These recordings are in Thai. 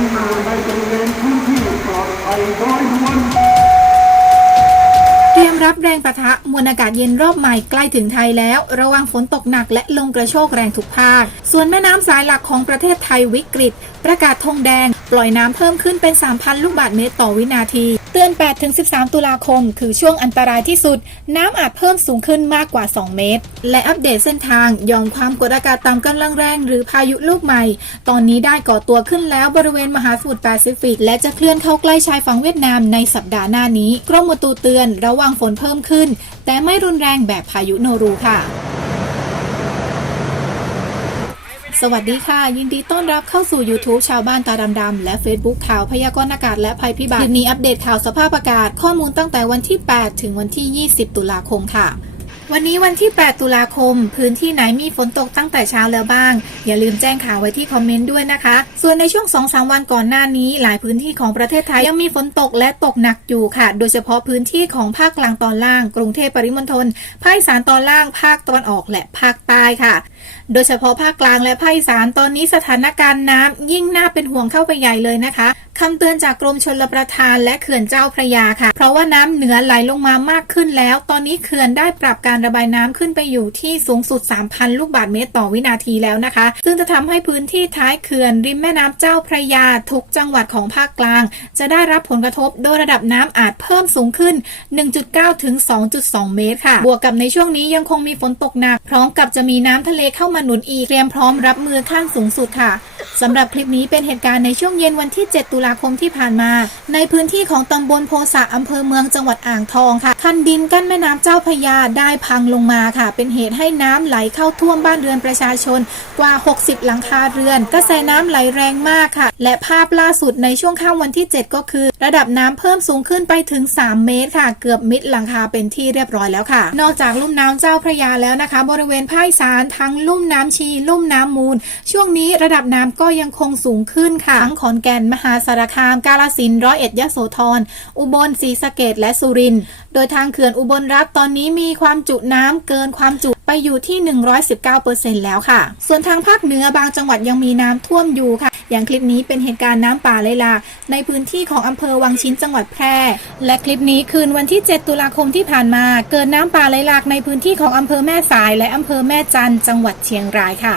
อยู่ในบริเวณพื้นที่ปลอดภัยโดยด่วนเตรียมรับแรงปะทะมวลอากาศเย็นรอบใหม่ใกล้ถึงไทยแล้วระวังฝนตกหนักและลมกระโชกแรงทุกภาคส่วนแม่น้ำสายหลักของประเทศไทยวิกฤตประกาศธงแดงปล่อยน้ำเพิ่มขึ้นเป็น 3,000 ลูกบาศก์เมตรต่อวินาทีเตือน 8-13 ตุลาคมคือช่วงอันตรายที่สุดน้ำอาจเพิ่มสูงขึ้นมากกว่า 2 เมตรและอัปเดตเส้นทางยอมความกดอากาศต่ำกำลังแรงหรือพายุลูกใหม่ตอนนี้ได้ก่อตัวขึ้นแล้วบริเวณมหาสมุทรแปซิฟิกและจะเคลื่อนเข้าใกล้ชายฝั่งเวียดนามในสัปดาห์หน้านี้กรมอุตุเตือนระวังฝนเพิ่มขึ้นแต่ไม่รุนแรงแบบพายุโนรูค่ะสวัสดีค่ะยินดีต้อนรับเข้าสู่ YouTube ชาวบ้านตาดำๆและ Facebook ข่าวพยากรณ์อากาศและภัยพิบัติคลิปนี้อัปเดตข่าวสภาพอากาศข้อมูลตั้งแต่วันที่ 8 ถึงวันที่ 20 ตุลาคมค่ะวันนี้วันที่ 8 ตุลาคมพื้นที่ไหนมีฝนตกตั้งแต่เช้าแล้วบ้างอย่าลืมแจ้งข่าวไว้ที่คอมเมนต์ด้วยนะคะส่วนในช่วง 2-3 วันก่อนหน้านี้หลายพื้นที่ของประเทศไทยยังมีฝนตกและตกหนักอยู่ค่ะโดยเฉพาะพื้นที่ของภาคกลางตอนล่างกรุงเทพปริมณฑลภาคอีสานตอนล่างภาคตะวันออกและภาคใต้ค่ะโดยเฉพาะภาคกลางและภาคอีสานตอนนี้สถานการณ์น้ำยิ่งน่าเป็นห่วงเข้าไปใหญ่เลยนะคะคำเตือนจากกรมชลประทานและเขื่อนเจ้าพระยาค่ะเพราะว่าน้ำเหนือไหลลงมามากขึ้นแล้วตอนนี้เขื่อนได้ปรับการระบายน้ำขึ้นไปอยู่ที่สูงสุด 3,000 ลูกบาศก์เมตรต่อวินาทีแล้วนะคะซึ่งจะทำให้พื้นที่ท้ายเขื่อนริมแม่น้ำเจ้าพระยาทุกจังหวัดของภาคกลางจะได้รับผลกระทบโดยระดับน้ำอาจเพิ่มสูงขึ้น 1.9 ถึง 2.2 เมตรค่ะบวกกับในช่วงนี้ยังคงมีฝนตกหนักพร้อมกับจะมีน้ำทะเลเข้ามาหนุนอีกเตรียมพร้อมรับมือขั้นสูงสุดค่ะสำหรับคลิปนี้เป็นเหตุการณ์ในช่วงเย็นวันที่ 7 ตุลาคมที่ผ่านมาในพื้นที่ของตำบลโพสะอำเภอเมืองจังหวัดอ่างทองค่ะคันดินกั้นแม่น้ำเจ้าพระยาได้พังลงมาค่ะเป็นเหตุให้น้ำไหลเข้าท่วมบ้านเรือนประชาชนกว่า 60 หลังคาเรือนกระแสน้ำไหลแรงมากค่ะและภาพล่าสุดในช่วงค่ำวันที่ 7 ก็คือระดับน้ำเพิ่มสูงขึ้นไปถึง 3 เมตรค่ะเกือบมิดหลังคาเป็นที่เรียบร้อยแล้วค่ะนอกจากลุ่มน้ำเจ้าพระยาแล้วนะคะบริเวณภาคอีสานทั้งลุ่มน้ำชีลุ่มน้ำมูลช่วงนี้ระดับน้ำก็ยังคงสูงขึ้นค่ะทั้งขอนแก่นมหาสารคามกาฬสินธุ์ร้อยเอ็ดยโสธรอุบลศรีสะเกษและสุรินทร์โดยทางเขื่อนอุบลรัตน์ตอนนี้มีความจุน้ำเกินความจุไปอยู่ที่ 119% แล้วค่ะส่วนทางภาคเหนือบางจังหวัดยังมีน้ำท่วมอยู่ค่ะอย่างคลิปนี้เป็นเหตุการณ์น้ำป่าไหลหลากในพื้นที่ของอำเภอวังชิ้นจังหวัดแพร่และคลิปนี้คืนวันที่ 7 ตุลาคมที่ผ่านมาเกิดน้ำป่าไหลหลากในพื้นที่ของอำเภอแม่สายและอำเภอแม่จันทร์จังหวัดเชียงรายค่ะ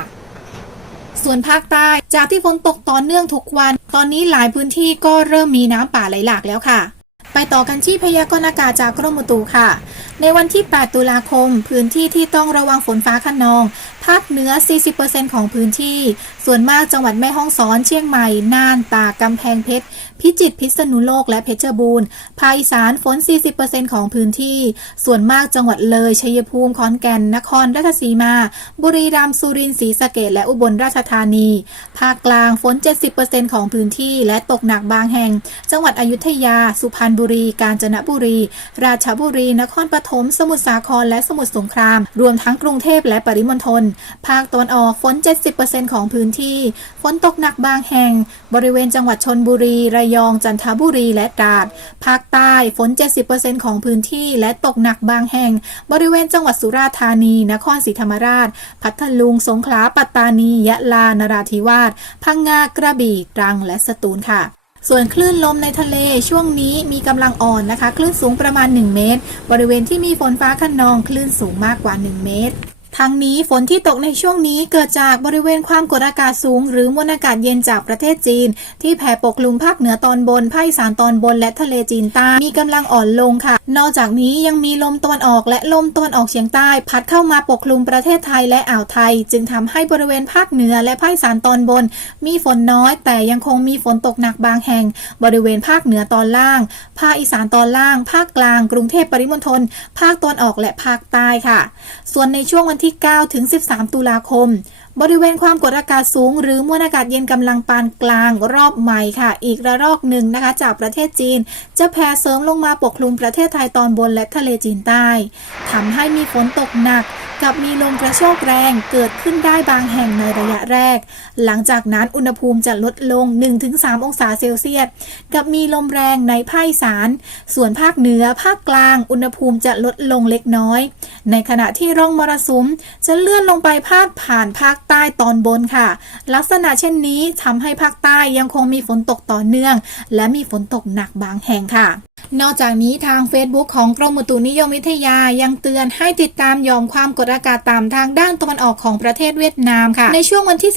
ส่วนภาคใต้จากที่ฝนตกต่อเนื่องทุกวันตอนนี้หลายพื้นที่ก็เริ่มมีน้ำป่าไหลหลากแล้วค่ะไปต่อกันที่พยากรณ์อากาศจากกรมอุตุค่ะในวันที่ 8 ตุลาคมพื้นที่ที่ต้องระวังฝนฟ้าคะนองภาคเหนือ 40% ของพื้นที่ส่วนมากจังหวัดแม่ฮ่องสอนเชียงใหม่น่านตากกำแพงเพชรพิจิตรพิษณุโลกและเพชรบูรณ์ภาคอีสานฝน 40% ของพื้นที่ส่วนมากจังหวัดเลยชัยภูมิขอนแก่นนครราชสีมาบุรีรัมย์สุรินทร์ศรีสะเกษและอุบลราชธานีภาคกลางฝน 70% ของพื้นที่และตกหนักบางแห่งจังหวัดอยุธยาสุพรรณบุรีกาญจนบุรีราชบุรีนครปฐมสมุทรสาครและสมุทรสงครามรวมทั้งกรุงเทพและปริมณฑลภาคตะวันออกฝน 70% ของพื้นที่ฝนตกหนักบางแห่งบริเวณจังหวัดชลบุรีระยองจันทบุรีและตราดภาคใต้ฝน 70% ของพื้นที่และตกหนักบางแห่งบริเวณจังหวัดสุราษฎร์ธานีนครศรีธรรมราชพัทลุงสงขลาปัตตานียะลานราธิวาสพังงากระบี่ตรังและสตูลค่ะส่วนคลื่นลมในทะเลช่วงนี้มีกำลังอ่อนนะคะคลื่นสูงประมาณ1 เมตรบริเวณที่มีฝนฟ้าคะนองคลื่นสูงมากกว่า1 เมตรทั้งนี้ฝนที่ตกในช่วงนี้เกิดจากบริเวณความกดอากาศสูงหรือมวลอากาศเย็นจากประเทศจีนที่แผ่ปกคลุมภาคเหนือตอนบนภาคอีสานตอนบนและทะเลจีนใต้มีกำลังอ่อนลงค่ะนอกจากนี้ยังมีลมตะวันออกและลมตะวันออกเฉียงใต้พัดเข้ามาปกคลุมประเทศไทยและอ่าวไทยจึงทำให้บริเวณภาคเหนือและภาคอีสานตอนบนมีฝนน้อยแต่ยังคงมีฝนตกหนักบางแห่งบริเวณภาคเหนือตอนล่างภาคอีสานตอนล่างภาคกลางกรุงเทพปริมณฑลภาคตะวันออกและภาคใต้ค่ะส่วนในช่วงวันที่ 9 ถึง 13 ตุลาคมบริเวณความกดอากาศสูงหรือมวลอากาศเย็นกำลังปานกลางรอบใหม่ค่ะอีกระลอกหนึ่งนะคะจากประเทศจีนจะแผ่เสริมลงมาปกคลุมประเทศไทยตอนบนและทะเลจีนใต้ทำให้มีฝนตกหนัก กับมีลมกระโชกแรงเกิดขึ้นได้บางแห่งในระยะแรกหลังจากนั้นอุณหภูมิจะลดลง 1-3 องศาเซลเซียสกับมีลมแรงในภาคอีสานส่วนภาคเหนือภาคกลางอุณหภูมิจะลดลงเล็กน้อยในขณะที่ร่องมรสุมจะเลื่อนลงไปพาดผ่านภาคใต้ตอนบนค่ะลักษณะเช่นนี้ทำให้ภาคใต้ยังคงมีฝนตกต่อเนื่องและมีฝนตกหนักบางแห่งค่ะนอกจากนี้ทาง Facebook ของกรมอุตุนิยมวิทยายังเตือนให้ติดตามหย่อมความกดอากาศต่ำทางด้านตะวันออกของประเทศเวียดนามค่ะในช่วงวันที่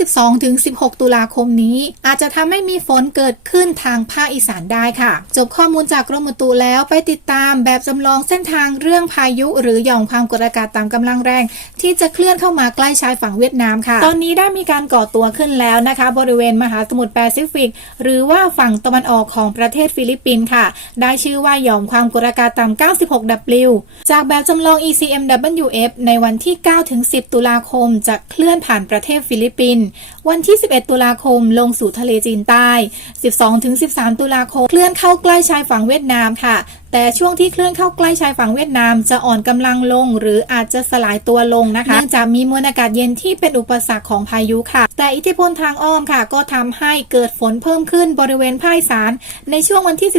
12-16 ตุลาคมนี้อาจจะทำให้มีฝนเกิดขึ้นทางภาคอีสานได้ค่ะจบข้อมูลจากกรมอุตุแล้วไปติดตามแบบจำลองเส้นทางเรื่องพายุหรือหย่อมความกดอากาศต่ำกำลังแรงที่จะเคลื่อนเข้ามาใกล้ชายฝั่งเวียดนามค่ะตอนนี้ได้มีการก่อตัวขึ้นแล้วนะคะบริเวณมหาสมุทรแปซิฟิกหรือว่าฝั่งตะวันออกของประเทศฟิลิปปินส์ค่ะได้ชื่อว่าหย่อมความกดอากาศต่ำ 96W จากแบบจำลอง ECMWF ในวันที่ 9-10 ตุลาคมจะเคลื่อนผ่านประเทศฟิลิปปินส์วันที่ 11 ตุลาคมลงสู่ทะเลจีนใต้ 12-13 ตุลาคมเคลื่อนเข้าใกล้ชายฝั่งเวียดนามค่ะแต่ช่วงที่เคลื่อนเข้าใกล้ชายฝั่งเวียดนามจะอ่อนกำลังลงหรืออาจจะสลายตัวลงนะคะเนื่องจากมีมวลอากาศเย็นที่เป็นอุปสรรคของพายุค่ะแต่อิทธิพลทางอ้อมค่ะก็ทำให้เกิดฝนเพิ่มขึ้นบริเวณภาคอีสานในช่วงวันที่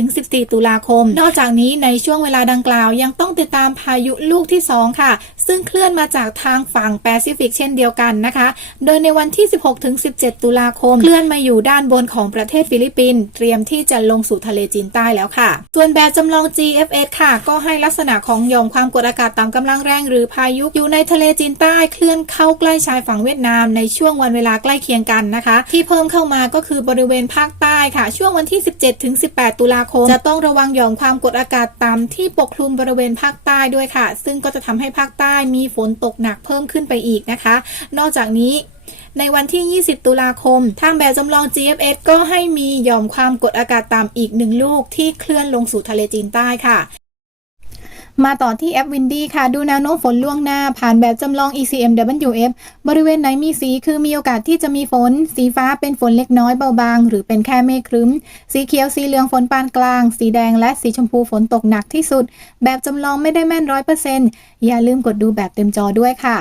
13-14 ตุลาคมนอกจากนี้ในช่วงเวลาดังกล่าวยังต้องติดตามพายุลูกที่2ค่ะซึ่งเคลื่อนมาจากทางฝั่งแปซิฟิกเช่นเดียวกันนะคะโดยในวันที่ 16-17 ตุลาคมเคลื่อนมาอยู่ด้านบนของประเทศฟิลิปปินส์เตรียมที่จะลงสู่ทะเลจีนใต้แล้วค่ะส่วนแบบจำลอง GFS ค่ะก็ให้ลักษณะของหย่อมความกดอากาศต่ำกำลังแรงหรือพายุอยู่ในทะเลจีนใต้เคลื่อนเข้าใกล้ชายฝั่งเวียดนามในช่วงวันเวลาใกล้เคียงกันนะคะที่เพิ่มเข้ามาก็คือบริเวณภาคใต้ค่ะช่วงวันที่ 17-18 ตุลาคมจะต้องระวังหย่อมความกดอากาศต่ำที่ปกคลุมบริเวณภาคใต้ด้วยค่ะซึ่งก็จะทำให้ภาคใต้มีฝนตกหนักเพิ่มขึ้นไปอีกนะคะนอกจากนี้ในวันที่ 20 ตุลาคมทางแบบจำลอง GFS ก็ให้มีหย่อมความกดอากาศต่ำอีก1ลูกที่เคลื่อนลงสู่ทะเลจีนใต้ค่ะมาต่อที่แอป Windy ค่ะดูแนวโน้มฝนล่วงหน้าผ่านแบบจำลอง ECMWF บริเวณไหนมีสีคือมีโอกาสที่จะมีฝนสีฟ้าเป็นฝนเล็กน้อยเบาบางหรือเป็นแค่เมฆครึ้มสีเขียวสีเหลืองฝนปานกลางสีแดงและสีชมพูฝนตกหนักที่สุดแบบจำลองไม่ได้แม่น 100% อย่าลืมกดดูแบบเต็มจอด้วยค่ะ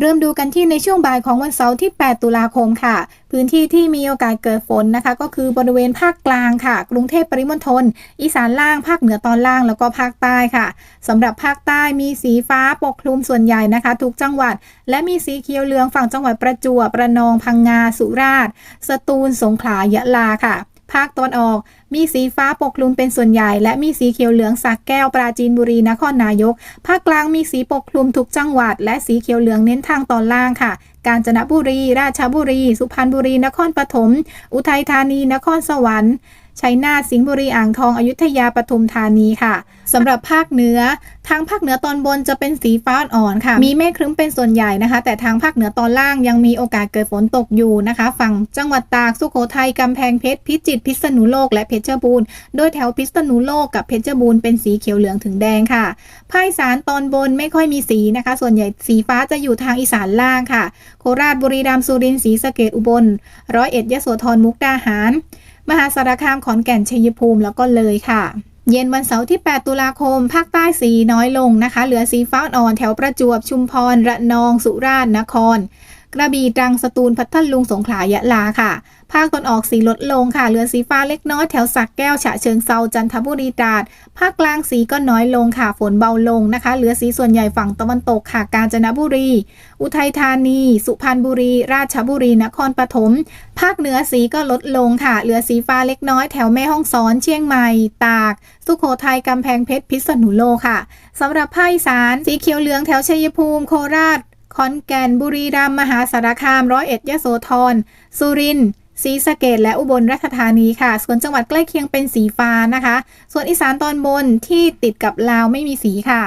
เริ่มดูกันที่ในช่วงบ่ายของวันเสาร์ที่ 8 ตุลาคมค่ะพื้นที่ที่มีโอกาสเกิดฝนนะคะก็คือบริเวณภาคกลางค่ะกรุงเทพปริมณฑลอีสานล่างภาคเหนือตอนล่างแล้วก็ภาคใต้ค่ะสำหรับภาคใต้มีสีฟ้าปกคลุมส่วนใหญ่นะคะทุกจังหวัดและมีสีเขียวเหลืองฝั่งจังหวัดประจวบระนองพังงาสุราษฎร์สตูลสงขลายะลาค่ะภาคตะวันออกมีสีฟ้าปกคลุมเป็นส่วนใหญ่และมีสีเขียวเหลืองสระแก้วปราจีนบุรีนครนายกภาคกลางมีสีปกคลุมทุกจังหวัดและสีเขียวเหลืองเน้นทางตอนล่างค่ะกาญจนบุรีราชบุรีสุพรรณบุรีนครปฐมอุทัยธานีนครสวรรค์ชัยนาทสิงห์บุรีอ่างทองอยุธยาปทุมธานีค่ะสำหรับภาคเหนือทางภาคเหนือตอนบนจะเป็นสีฟ้าอ่อนค่ะมีเมฆครึ้มเป็นส่วนใหญ่นะคะแต่ทางภาคเหนือตอนล่างยังมีโอกาสเกิดฝนตกอยู่นะคะฝั่งจังหวัดตากสุโขทัยกำแพงเพชรพิจิตรพิษณุโลกและเพชรบูรณ์โดยแถวพิษณุโลกกับเพชรบูรณ์เป็นสีเขียวเหลืองถึงแดงค่ะภาคอีสานตอนบนไม่ค่อยมีสีนะคะส่วนใหญ่สีฟ้าจะอยู่ทางอีสานล่างค่ะโคราชบุรีรัมย์สุรินทร์ศรีสะเกษอุบล101ยโสธรมุกดาหารมหาสารคามขอนแก่นชัยภูมิแล้วก็เลยค่ะเย็นวันเสาร์ที่ 8 ตุลาคมภาคใต้สีน้อยลงนะคะเหลือสีฟ้าอ่อนแถวประจวบชุมพรระนองสุราษฎร์นครกระบี่ตรังสตูลพัทลุงสงขลายะลาค่ะภาคตะวันออกสีลดลงค่ะเหลือสีฟ้าเล็กน้อยแถวสระแก้วฉะเชิงเทราจันทบุรีตราดภาคกลางสีก็น้อยลงค่ะฝนเบาลงนะคะเหลือสีส่วนใหญ่ฝั่งตะวันตกค่ะกาญจนบุรีอุทัยธานีสุพรรณบุรีราชบุรีนครปฐมภาคเหนือสีก็ลดลงค่ะเหลือสีฟ้าเล็กน้อยแถวแม่ฮ่องสอนเชียงใหม่ตากสุโขทัยกำแพงเพชรพิษณุโลกค่ะสำหรับภาคอีสานสีเขียวเหลืองแถวชัยภูมิโคราชขอนแก่นบุรีรัมย์มหาสารคาม101ยโสธรสุรินทร์ศรีสะเกษและอุบลราชธานีค่ะส่วนจังหวัดใกล้เคียงเป็นสีฟ้านะคะส่วนอีสานตอนบนที่ติดกับลาวไม่มีสีค่ะ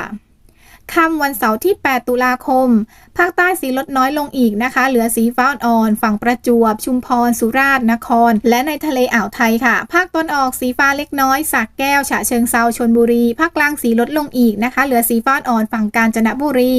ค่ำวันเสาร์ที่ 8 ตุลาคมภาคใต้สีลดน้อยลงอีกนะคะเหลือสีฟ้าอ่อนฝั่งประจวบชุมพรสุราษฎร์นครและในทะเลอ่าวไทยค่ะภาคตะวันออกสีฟ้าเล็กน้อยสระแก้วฉะเชิงเทราชลบุรีภาคกลางสีลดลงอีกนะคะเหลือสีฟ้าอ่อนฝั่งกาญจนบุรี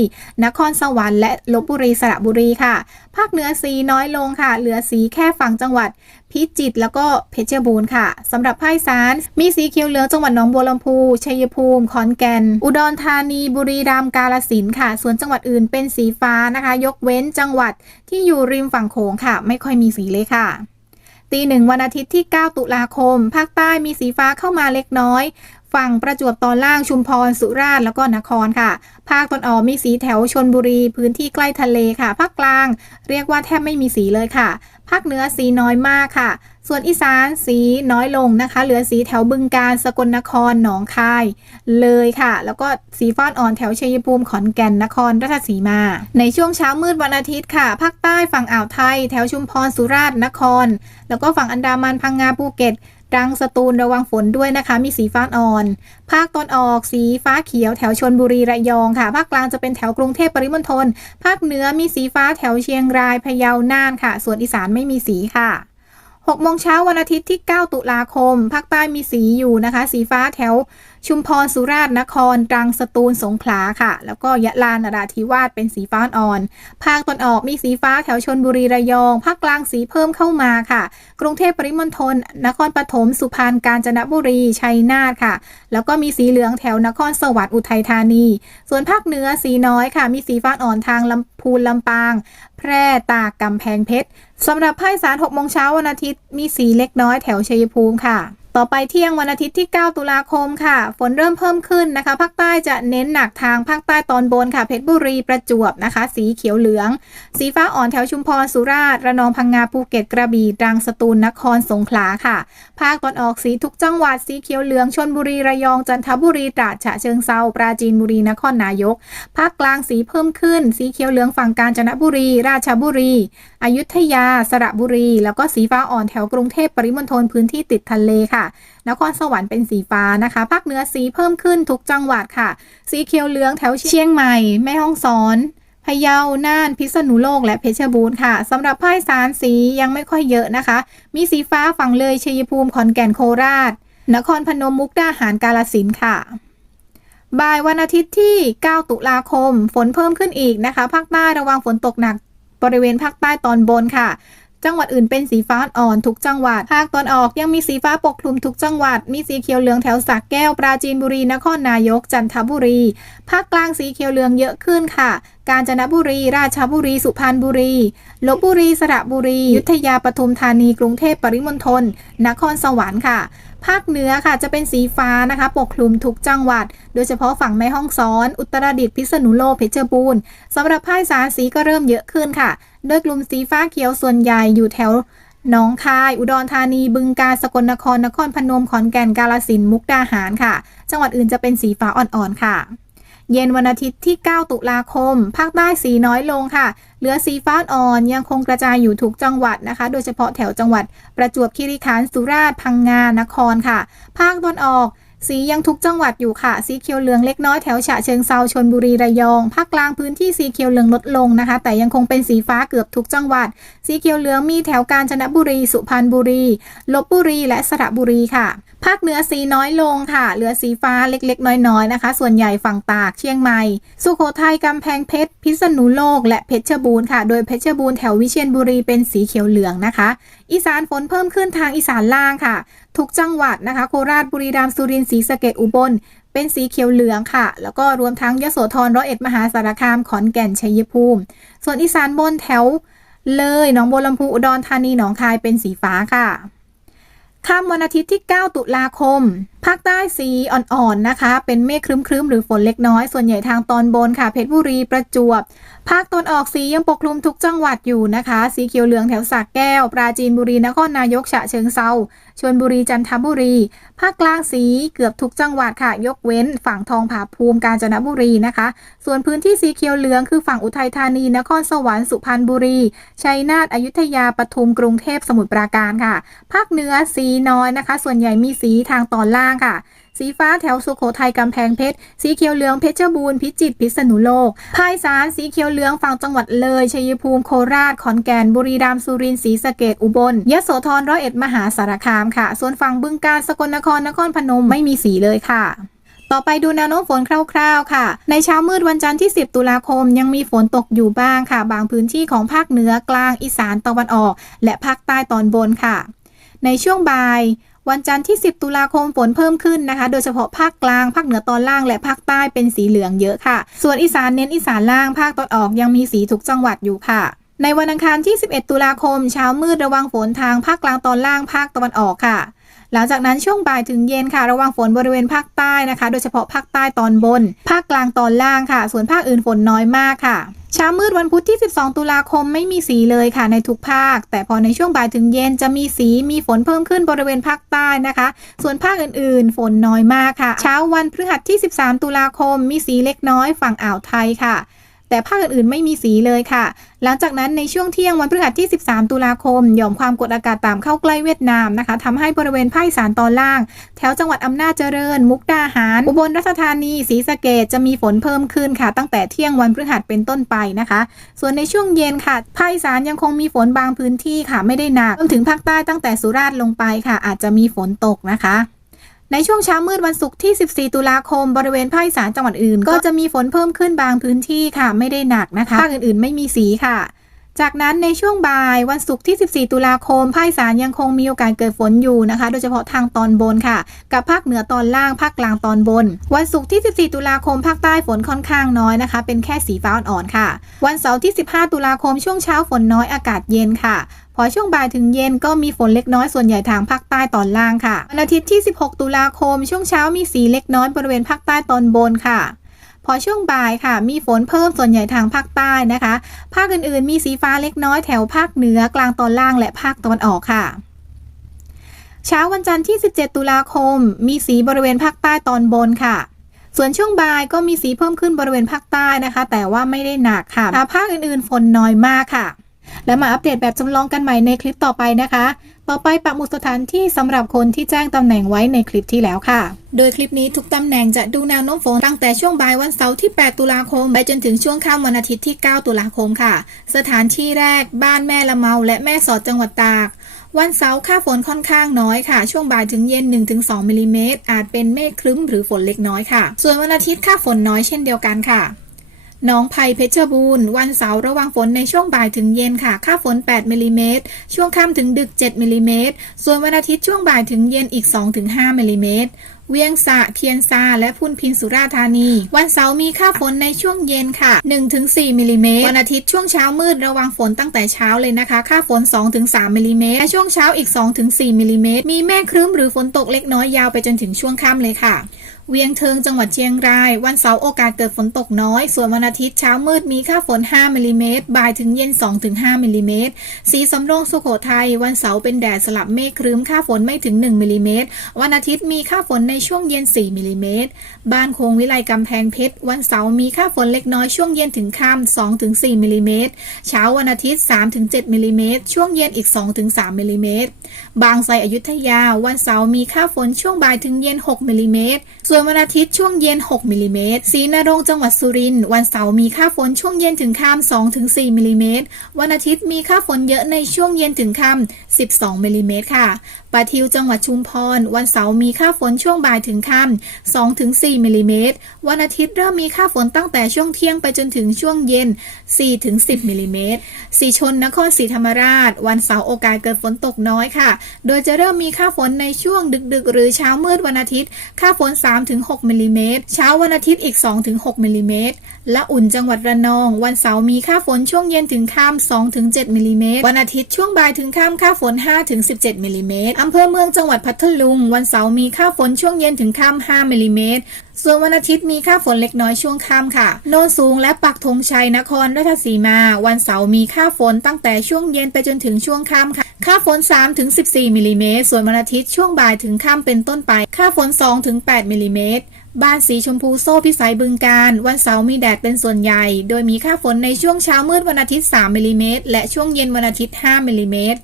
นครสวรรค์และลพบุรีสระบุรีค่ะภาคเหนือสีน้อยลงค่ะเหลือสีแค่ฝั่งจังหวัด พิจิตรแล้วก็เพชรบูรณ์ค่ะสำหรับภาคอีสานมีสีเขียวเหลืองจังหวัดหนองบัวลำพูชัยภูมิขอนแก่นอุดรธานีบุรีรัมย์กาฬสินธุ์ค่ะส่วนจังหวัดอื่นเป็นสีฟ้านะคะยกเว้นจังหวัดที่อยู่ริมฝั่งโขงค่ะไม่ค่อยมีสีเลยค่ะตี 1วันอาทิตย์ที่9ตุลาคมภาคใต้มีสีฟ้าเข้ามาเล็กน้อยฝั่งประจวบตอนล่างชุมพรสุราษฎร์แล้วก็นครค่ะภาคตะวันออกมีสีแถวชลบุรีพื้นที่ใกล้ทะเลค่ะภาคกลางเรียกว่าแทบไม่มีสีเลยค่ะภาคเหนือสีน้อยมากค่ะส่วนอีสานสีน้อยลงนะคะเหลือสีแถวบึงกาฬสกลนครหนองคายเลยค่ะแล้วก็สีฟ้าอ่อนแถวชัยภูมิขอนแก่นนครราชสีมาในช่วงเช้ามืดวันอาทิตย์ค่ะภาคใต้ฝั่งอ่าวไทยแถวชุมพรสุราษฎร์นครแล้วก็ฝั่งอันดามันพังงาภูเก็ตตรังสตูลระวังฝนด้วยนะคะมีสีฟ้าอ่อนภาคตอนออกสีฟ้าเขียวแถวชลบุรีระยองค่ะภาคกลางจะเป็นแถวกรุงเทพปริมณฑลภาคเหนือมีสีฟ้าแถวเชียงรายพะเยาน่านค่ะส่วนอีสานไม่มีสีค่ะ6 โมงเช้าวันอาทิตย์ที่9ตุลาคมภาคใต้มีสีอยู่นะคะสีฟ้าแถวชุมพรสุราษฎร์นครตรังสตูลสงขลาค่ะแล้วก็ยะลานราธิวาสเป็นสีฟ้าอ่อนภาคตอนออกมีสีฟ้าแถวชลบุรีระยองภาคกลางสีเพิ่มเข้ามาค่ะกรุงเทพปริมณฑลนครปฐมสุพรรณกาญจนบุรีชัยนาทค่ะแล้วก็มีสีเหลืองแถวนครสวรรค์อุทัยธานีส่วนภาคเหนือสีน้อยค่ะมีสีฟ้าอ่อนทางลำพูนลำปางแพร่ตากกำแพงเพชรสำหรับภาคอีสาน6 โมงเช้าวันอาทิตย์มีสีเล็กน้อยแถวชัยภูมิค่ะต่อไปเที่ยงวันอาทิตย์ที่9ตุลาคมค่ะฝนเริ่มเพิ่มขึ้นนะคะภาคใต้จะเน้นหนักทางภาคใต้ตอนบนค่ะเพชรบุรีประจวบนะคะสีเขียวเหลืองสีฟ้าอ่อนแถวชุมพรสุราษฎร์ระนองพังงาภูเก็ตกระบี่ตรังสตูลนครสงขลาค่ะภาคตอนออกสีทุกจังหวัดสีเขียวเหลืองชลบุรีระยองจันทบุรีตราดฉะเชิงเทราปราจีนบุรีนครนายกภาคกลางสีเพิ่มขึ้นสีเขียวเหลืองฝั่งกาญจนบุรีราชบุรีอยุธยาสระบุรีแล้วก็สีฟ้าอ่อนแถวกรุงเทพปริมณฑลพื้นที่ติดทะเลค่ะนครสวรรค์เป็นสีฟ้านะคะภาคเหนือสีเพิ่มขึ้นทุกจังหวัดค่ะสีเขียวเหลืองแถวเชียงใหม่แม่ฮ่องสอนพะเยาน่านพิษณุโลกและเพชรบูรณ์ค่ะสำหรับภาคอีสานสียังไม่ค่อยเยอะนะคะมีสีฟ้าฝั่งเลยชัยภูมิขอนแก่นโคราชนครพนมมุกดาหารกาฬสินธุ์ค่ะบ่ายวันอาทิตย์ที่9ตุลาคมฝนเพิ่มขึ้นอีกนะคะภาคใต้ระวังฝนตกหนักบริเวณภาคใต้ตอนบนค่ะจังหวัดอื่นเป็นสีฟ้าอ่อนทุกจังหวัดภาคตอนออกยังมีสีฟ้าปกคลุมทุกจังหวัดมีสีเขียวเหลืองแถวสระแก้วปราจีนบุรีนครนายกจันทบุรีภาคกลางสีเขียวเหลืองเยอะขึ้นค่ะกาญจนบุรีราชบุรีสุพรรณบุรีลพบุรีสระบุรีอยุธยาปทุมธานีกรุงเทพปริมณฑลนครสวรรค์ค่ะภาคเหนือค่ะจะเป็นสีฟ้านะคะปกคลุมทุกจังหวัดโดยเฉพาะฝั่งแม่ฮ่องสอนอุตรดิตถ์พิษณุโลกเพชรบูรณ์สำหรับภาคอีสานสีก็เริ่มเยอะขึ้นค่ะโดยกลุ่มสีฟ้าเขียวส่วนใหญ่อยู่แถวหนองคายอุดรธานีบึงกาฬสกลนครนครพนมขอนแก่นกาฬสินธุ์มุกดาหารค่ะจังหวัดอื่นจะเป็นสีฟ้าอ่อนๆค่ะเย็นวันอาทิตย์ที่9ตุลาคมภาคใต้สีน้อยลงค่ะเหลือสีฟ้าอ่อนยังคงกระจายอยู่ทุกจังหวัดนะคะโดยเฉพาะแถวจังหวัดประจวบคีรีขันธ์สุราษฎร์พังงานครค่ะภาคตะวันออกสียังทุกจังหวัดอยู่ค่ะสีเขียวเหลืองเล็กน้อยแถวฉะเชิงเทราชลบุรีระยองภาคกลางพื้นที่สีเขียวเหลืองลดลงนะคะแต่ยังคงเป็นสีฟ้าเกือบทุกจังหวัดสีเขียวเหลืองมีแถวกาญจนบุรีสุพรรณบุรีลพบุรีและสระบุรีค่ะภาคเหนือสีน้อยลงค่ะเหลือสีฟ้าเล็กๆน้อยๆนะคะส่วนใหญ่ฝั่งตากเชียงใหม่สุโขทัยกำแพงเพชรพิษณุโลกและเพชรบูรณ์ค่ะโดยเพชรบูรณ์แถววิเชียรบุรีเป็นสีเขียวเหลืองนะคะอีสานฝนเพิ่มขึ้นทางอีสานล่างค่ะทุกจังหวัดนะคะโคราชบุรีรัมย์สุรินทร์ศรีสะเกษอุบลเป็นสีเขียวเหลืองค่ะแล้วก็รวมทั้งยโสธร101มหาสารคามขอนแก่นชัยภูมิส่วนอีสานบนแถวเลยหนองบัวลำพูอุดรธานีหนองคายเป็นสีฟ้าค่ะค่ำวันอาทิตย์ที่9ตุลาคมภาคใต้สีอ่อนๆนะคะเป็นเมฆครึ้มๆหรือฝนเล็กน้อยส่วนใหญ่ทางตอนบนค่ะเพชรบุรีประจวบภาคตะวันออกสียังปกคลุมทุกจังหวัดอยู่นะคะสีเขียวเหลืองแถวสระแก้วปราจีนบุรีนครนายกฉะเชิงเทราชลบุรีจันทบุรีภาคกลางสีเกือบทุกจังหวัดค่ะยกเว้นฝั่งทองผาภูมิกาญจนบุรีนะคะส่วนพื้นที่สีเขียวเหลืองคือฝั่งอุทัยธานีนครสวรรค์สุพรรณบุรีชัยนาทอยุธยาปทุมกรุงเทพสมุทรปราการค่ะภาคเหนือสีน้อยนะคะส่วนใหญ่มีสีทางตอนล่างค่ะสีฟ้าแถวสุโขทัยกำแพงเพชรสีเขียวเหลืองเพชรบูรณ์พิจิตรพิษณุโลกภาคอีสานสีเขียวเหลืองฝั่งจังหวัดเลยชัยภูมิโคราชขอนแก่นบุรีรัมย์สุรินทร์ศรีสะเกษอุบลยโสธร101มหาสารคามค่ะส่วนฝั่งบึงกาฬสกลนครนครพนมไม่มีสีเลยค่ะต่อไปดูแนวโน้มฝนคร่าวๆค่ะในเช้ามืดวันจันทร์ที่10ตุลาคมยังมีฝนตกอยู่บ้างค่ะบางพื้นที่ของภาคเหนือกลางอีสานตะวันออกและภาคใต้ตอนบนค่ะ ในช่วงบ่ายวันจันทร์ที่10ตุลาคมฝนเพิ่มขึ้นนะคะโดยเฉพาะภาคกลางภาคเหนือตอนล่างและภาคใต้เป็นสีเหลืองเยอะค่ะส่วนอีสานเน้นอีสานล่างภาคตะวันออกยังมีสีทุกจังหวัดอยู่ค่ะในวันอังคารที่11ตุลาคมเช้ามืดระวังฝนทางภาคกลางตอนล่างภาคตะวันออกค่ะหลังจากนั้นช่วงบ่ายถึงเย็นค่ะระวังฝนบริเวณภาคใต้นะคะโดยเฉพาะภาคใต้ตอนบนภาคกลางตอนล่างค่ะส่วนภาคอื่นฝนน้อยมากค่ะเช้ามืดวันพุธที่12ตุลาคมไม่มีสีเลยค่ะในทุกภาคแต่พอในช่วงบ่ายถึงเย็นจะมีสีมีฝนเพิ่มขึ้นบริเวณภาคใต้นะคะส่วนภาคอื่นๆฝนน้อยมากค่ะเช้าวันพฤหัสที่13ตุลาคมมีสีเล็กน้อยฝั่งอ่าวไทยค่ะแต่ภาคอื่นๆไม่มีสีเลยค่ะหลังจากนั้นในช่วงเที่ยงวันพฤหัสที่13ตุลาคมหย่อมความกดอากาศต่ำเข้าใกล้เวียดนามนะคะทำให้บริเวณภาคอีสานตอนล่างแถวจังหวัดอำนาจเจริญมุกดาหารอุบลราชธานีศรีสะเกษจะมีฝนเพิ่มขึ้นค่ะตั้งแต่เที่ยงวันพฤหัสเป็นต้นไปนะคะส่วนในช่วงเย็นค่ะภาคอีสานยังคงมีฝนบางพื้นที่ค่ะไม่ได้หนักรวมถึงภาคใต้ตั้งแต่สุราษฎร์ลงไปค่ะอาจจะมีฝนตกนะคะในช่วงเช้ามืดวันศุกร์ที่14ตุลาคมบริเวณภาคอีสานจังหวัดอื่นก็จะมีฝนเพิ่มขึ้นบางพื้นที่ค่ะไม่ได้หนักนะคะภาคอื่นๆไม่มีสีค่ะจากนั้นในช่วงบ่ายวันศุกร์ที่14ตุลาคมภาคอีสานยังคงมีโอกาสเกิดฝนอยู่นะคะโดยเฉพาะทางตอนบนค่ะกับภาคเหนือตอนล่างภาคกลางตอนบนวันศุกร์ที่14ตุลาคมภาคใต้ฝนค่อนข้างน้อยนะคะเป็นแค่สีฟ้าอ่อนๆค่ะวันเสาร์ที่15ตุลาคมช่วงเช้าฝนน้อยอากาศเย็นค่ะพอช่วงบ่ายถึงเย็นก็มีฝนเล็กน้อยส่วนใหญ่ทางภาคใต้ตอนล่างค่ะวันอาทิตย์ที่16ตุลาคมช่วงเช้ามีสีเล็กน้อยบริเวณภาคใต้ตอนบนค่ะพอช่วงบ่ายค่ะมีฝนเพิ่มส่วนใหญ่ทางภาคใต้นะคะภาคอื่นๆมีสีฟ้าเล็กน้อยแถวภาคเหนือกลางตอนล่างและภาคตะวันออกค่ะเช้าวันจันทร์ที่17ตุลาคมมีสีบริเวณภาคใต้ตอนบนค่ะส่วนช่วงบ่ายก็มีสีเพิ่มขึ้นบริเวณภาคใต้นะคะแต่ว่าไม่ได้หนักค่ะภาคอื่นๆฝนน้อยมากค่ะและมาอัปเดตแบบจำลองกันใหม่ในคลิปต่อไปนะคะต่อไปปักหมุดสถานที่สำหรับคนที่แจ้งตำแหน่งไว้ในคลิปที่แล้วค่ะโดยคลิปนี้ทุกตำแหน่งจะดูแนวโน้มฝนตั้งแต่ช่วงบ่ายวันเสาร์ที่8ตุลาคมไปจนถึงช่วงค่ำวันอาทิตย์ที่9ตุลาคมค่ะสถานที่แรกบ้านแม่ละเมาและแม่สอดจังหวัดตากวันเสาร์ค่าฝนค่อนข้างน้อยค่ะช่วงบ่ายถึงเย็น 1-2 มิลลิเมตรอาจเป็นเมฆครึ้มหรือฝนเล็กน้อยค่ะส่วนวันอาทิตย์ค่าฝนน้อยเช่นเดียวกันค่ะหนองไผ่เพชรบูรณ์วันเสาร์ระวังฝนในช่วงบ่ายถึงเย็นค่ะค่าฝน8มิลลิเมตรช่วงค่ำถึงดึก7มิลลิเมตรส่วนวันอาทิตย์ช่วงบ่ายถึงเย็นอีก 2-5 มิลลิเมตรเวียงสะเคียนซาและพุนพินสุราษฎร์ธานีวันเสาร์มีค่าฝนในช่วงเย็นค่ะ 1-4 มิลลิเมตรวันอาทิตย์ช่วงเช้ามืดระวังฝนตั้งแต่เช้าเลยนะคะค่าฝน 2-3 มิลลิเมตรและช่วงเช้าอีก 2-4 มิลลิเมตรมีเมฆครึ้มหรือฝนตกเล็กน้อยยาวไปจนถึงช่วงค่ำเลยค่ะเวียงเทิงจังหวัดเชียงรายวันเสาร์โอกาสเกิดฝนตกน้อยส่วนวันอาทิตย์เช้ามืดมีค่าฝน5มิลลิเมตรบ่ายถึงเย็น 2-5 มิลลิเมตรศรีสำโรงสุโขทัยวันเสาร์เป็นแดดสลับเมฆครึ้มค่าฝนไม่ถึง1มิลลิเมตรวันอาทิตย์มีค่าฝนในช่วงเย็น4มิลลิเมตรบ้านโคงวิไลกำแพงเพชรวันเสาร์มีค่าฝนเล็กน้อยช่วงเย็นถึงค่ำ 2-4 มิลลิเมตรเช้าวันอาทิตย์ 3-7 มิลลิเมตรช่วงเย็นอีก 2-3 มิลลิเมตรบางไทรอยุธยาวันเสาร์มีค่าฝนช่วงบ่ายถึงเย็น6มิลลิเมตรส่วนวันอาทิตย์ช่วงเย็น6มิลลิเมตรศรีนรงค์จังหวัดสุรินทร์วันเสาร์มีค่าฝนช่วงเย็นถึงค่ำ 2-4 มิลลิเมตรวันอาทิตย์มีค่าฝนเยอะในช่วงเย็นถึงค่ำ 12 มิลลิเมตรค่ะปะทิวจังหวัดชุมพรวันเสาร์มีค่าฝนช่วงบ่ายถึงค่ำ 2-4 มิลลิเมตรวันอาทิตย์เริ่มมีค่าฝนตั้งแต่ช่วงเที่ยงไปจนถึงช่วงเย็น 4-10 มิลลิเมตรสีชนนครศรีธรรมราชวันเสาร์โอกาสเกิดฝนตกน้อยค่ะโดยจะเริ่มมีค่าฝนในช่วงดึกๆหรือเช้ามืดวันอาทิตย์ค่าฝน 3-6 มิลลิเมตรเช้าวันอาทิตย์อีก 2-6 มิลลิเมตรและอุ่นจังหวัดระนองวันเสาร์มีค่าฝนช่วงเย็นถึงค่ำ 2-7 มิลลิเมตรวันอาทิตย์ช่วงบ่ายถึงค่ำค่าฝน 5-17 มิลลิเมตรอำเภอเมืองจังหวัดพัทลุงวันเสาร์มีค่าฝนช่วงเย็นถึงค่ำ 5 มิลลิเมตรส่วนวันอาทิตย์มีค่าฝนเล็กน้อยช่วงค่ำค่ะโนนสูงและปักธงชัยนครราชสีมาวันเสาร์มีค่าฝนตั้งแต่ช่วงเย็นไปจนถึงช่วงค่ำค่ะค่าฝน 3-14 มิลลิเมตรส่วนวันอาทิตย์ช่วงบ่ายถึงค่ำเป็นต้นไปค่าฝน 2-8 มิลลิเมตรบ้านสีชมพูโซ่พิสัยบึงกาฬวันเสาร์มีแดดเป็นส่วนใหญ่โดยมีค่าฝนในช่วงเช้ามืดวันอาทิตย์3มิลลิเมตรและช่วงเย็นวันอาทิตย์5มิลลิเมตร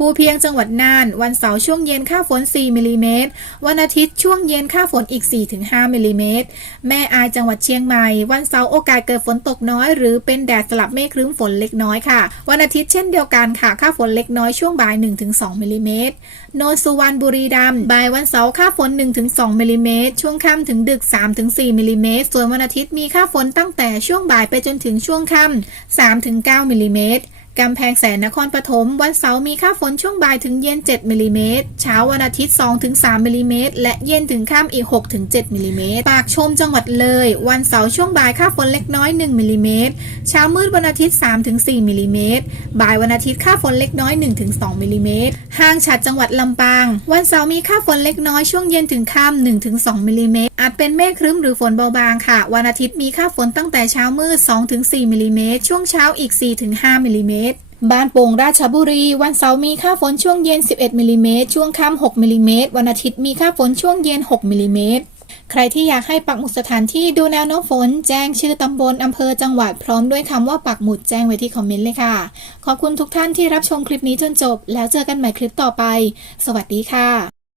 ภูเพียงจังหวัดน่านวันเสาร์ช่วงเย็นค่าฝน4มิลลิเมตรวันอาทิตย์ช่วงเย็นค่าฝนอีก 4-5 มิลลิเมตรแม่อายจังหวัดเชียงใหม่วันเสาร์โอกาสเกิดฝนตกน้อยหรือเป็นแดดสลับเมฆครึ้มฝนเล็กน้อยค่ะวันอาทิตย์เช่นเดียวกันค่ะค่าฝนเล็กน้อยช่วงบ่าย 1-2 มิลลิเมตรโนนสุวรรณบุรีรัมย์บ่ายวันเสาร์ค่าฝน 1-2 มิลลิเมตรช่วงค่ำถึงดึก 3-4 มิลลิเมตรส่วนวันอาทิตย์มีค่าฝนตั้งแต่ช่วงบ่ายไปจนถึงช่วงค่ำ 3-9 มิลลิเมตร กำแพงแสนนครปฐมวันเสาร์มีค่าฝนช่วงบ่ายถึงเย็น7มิลลิเมตรเช้าวันอาทิตย์2ถึง3มิลลิเมตรและเย็นถึงค่ำอีก6ถึง7มิลลิเมตรปากชมจังหวัดเลยวันเสาร์ช่วงบ่ายค่าฝนเล็กน้อย1มิลลิเมตรเช้ามืดวันอาทิตย์3ถึง4มิลลิเมตรบ่ายวันอาทิตย์ค่าฝนเล็กน้อย1ถึง2มิลลิเมตรห้างฉัตรจังหวัดลำปางวันเสาร์มีค่าฝนเล็กน้อยช่วงเย็นถึงค่ำ1ถึง2มิลลิเมตรอาจเป็นเมฆครึ้มหรือฝนเบาบางค่ะวันอาทิตย์มีค่าฝนตั้งแต่เช้ามืด2ถึง4มิลลิเมตรช่วงเช้าอีก4ถึง5มิลลิเมตรบ้านโป่งราชบุรีวันเสาร์มีค่าฝนช่วงเย็น11มิลลิเมตรช่วงค่ำ6มิลลิเมตรวันอาทิตย์มีค่าฝนช่วงเย็น6มิลลิเมตรใครที่อยากให้ปักหมุดสถานที่ดูแนวโน้มฝนแจ้งชื่อตำบลอำเภอจังหวัดพร้อมด้วยคำว่าปักหมุดแจ้งไว้ที่คอมเมนต์เลยค่ะขอบคุณทุกท่านที่รับชมคลิปนี้จนจบแล้วเจอกันใหม่คลิปต่อไปสวัสดีค่ะ